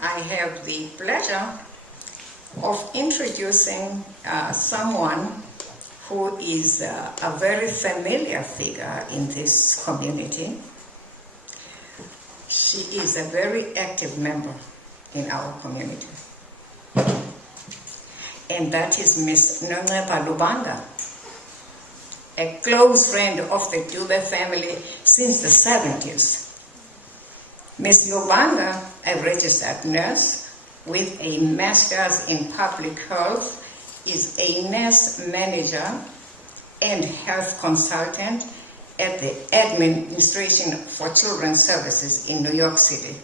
I have the pleasure of introducing someone who is a very familiar figure in this community. She is a very active member in our community. And that is Miss Nonceba Lubanga, a close friend of the Dube family since the 70s. Ms. Lubanga, a registered nurse with a master's in public health, is a nurse manager and health consultant at the Administration for Children's Services in New York City.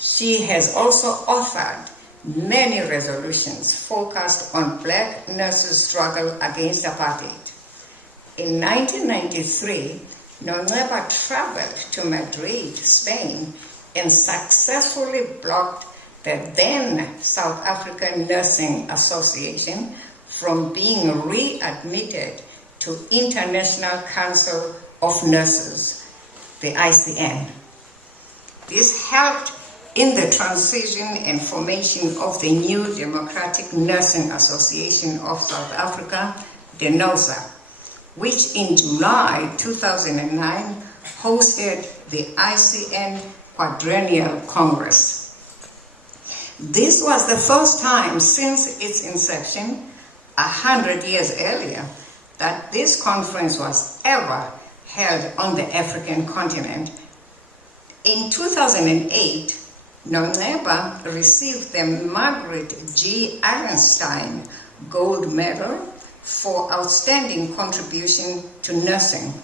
She has also authored many resolutions focused on Black nurses' struggle against apartheid. In 1993, Nonceba traveled to Madrid, Spain, and successfully blocked the then South African Nursing Association from being readmitted to International Council of Nurses, the ICN. This helped in the transition and formation of the new Democratic Nursing Association of South Africa, the NOSA, which in July 2009 hosted the ICN Quadrennial Congress. This was the first time since its inception, 100 years earlier, that this conference was ever held on the African continent. In 2008, Nonceba received the Margaret G. Ironstein Gold Medal for outstanding contribution to nursing,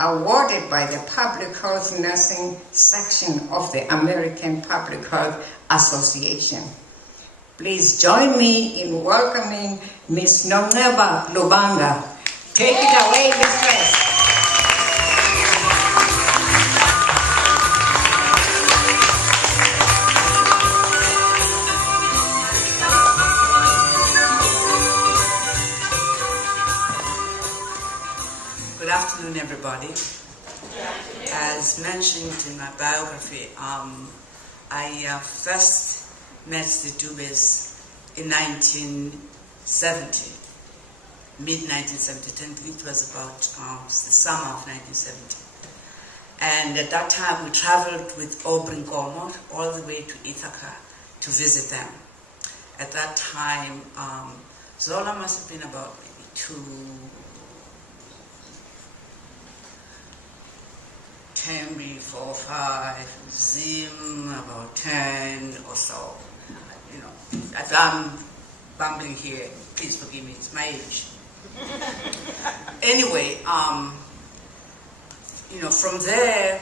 awarded by the Public Health Nursing section of the American Public Health Association. Please join me in welcoming Ms. Nonceba Lubanga. Take it away, Ms. Fred. Good afternoon, everybody. As mentioned in my biography, I first met the Dubes in 1970, mid-1970. It was about the summer of 1970. And at that time, we traveled with Obrinkomo all the way to Ithaca to visit them. At that time, Zola must have been about maybe 10, 4, 5, Zim about 10 or so. You know, as I'm bumbling here, please forgive me, it's my age. Anyway, you know, from there,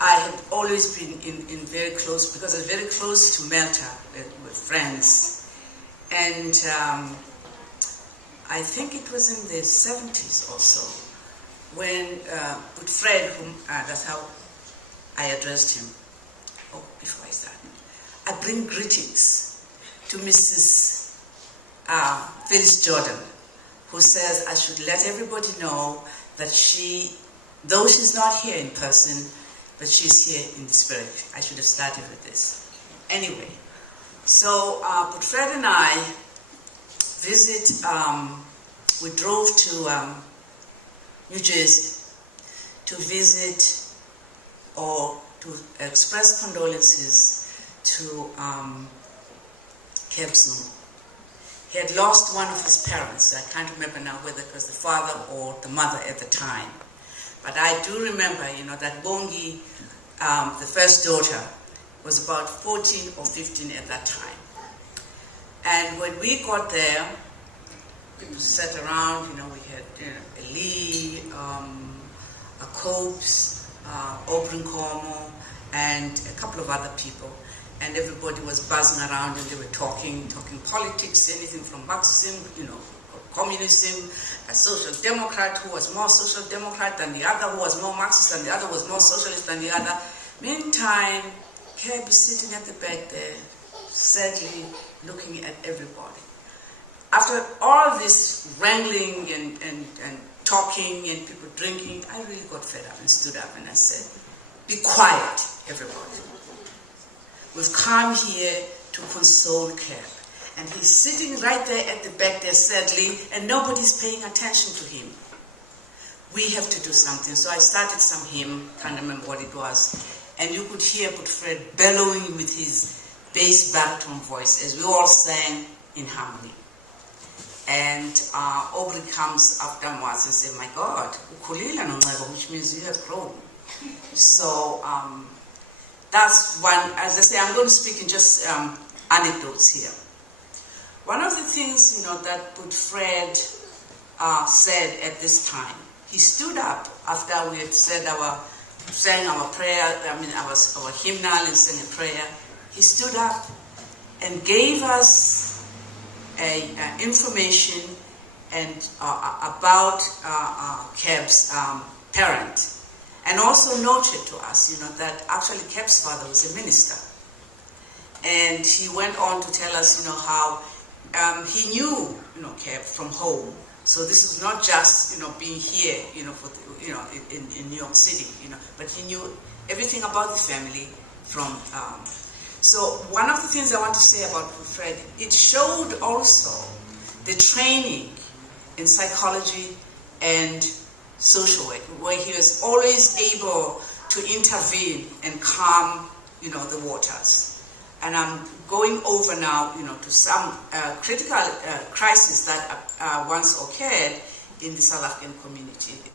I had always been in very close, because I was very close to Melta with friends. And I think it was in the 70s or so, when with Fred, whom, that's how I addressed him. Oh, before I start, I bring greetings to Mrs. Phyllis Jordan, who says I should let everybody know that she, though she's not here in person, but she's here in the spirit. I should have started with this. Anyway, so but Fred and I we drove to New Jersey to visit or to express condolences to Kebsum. He had lost one of his parents. I can't remember now whether it was the father or the mother at the time. But I do remember, you know, that Bongi, the first daughter, was about 14 or 15 at that time. And when we got there, people sat around, you know, we had a Lee, a Copes, Obrinkomo, and a couple of other people. And everybody was buzzing around and they were talking politics, anything from Marxism, you know, communism, a social democrat who was more social democrat than the other, who was more Marxist than the other, was more socialist than the other. Meantime, Keb is sitting at the back there, sadly looking at everybody. After all this wrangling and talking and people drinking, I really got fed up and stood up and I said, be quiet, everybody. We've come here to console Cap. And he's sitting right there at the back there, sadly, and nobody's paying attention to him. We have to do something. So I started some hymn, can't remember what it was, and you could hear Fred bellowing with his bass baritone voice as we all sang in harmony. And Aubrey comes afterwards and says, "My God, ukhulile Nonceba," which means you have grown. So that's one. As I say, I'm going to speak in just anecdotes here. One of the things, that Fred said at this time, he stood up after we had sang our prayer, our hymnal and sang a prayer. He stood up and gave us information about Cap's parent, and also noted to us, that actually Cap's father was a minister. And he went on to tell us, how he knew, Cap from home. So this is not just, being here, in New York City, but he knew everything about the family from. So one of the things I want to say about Fred, it showed also the training in psychology and social work, where he was always able to intervene and calm, the waters. And I'm going over now, to some critical crisis that once occurred in the South African community.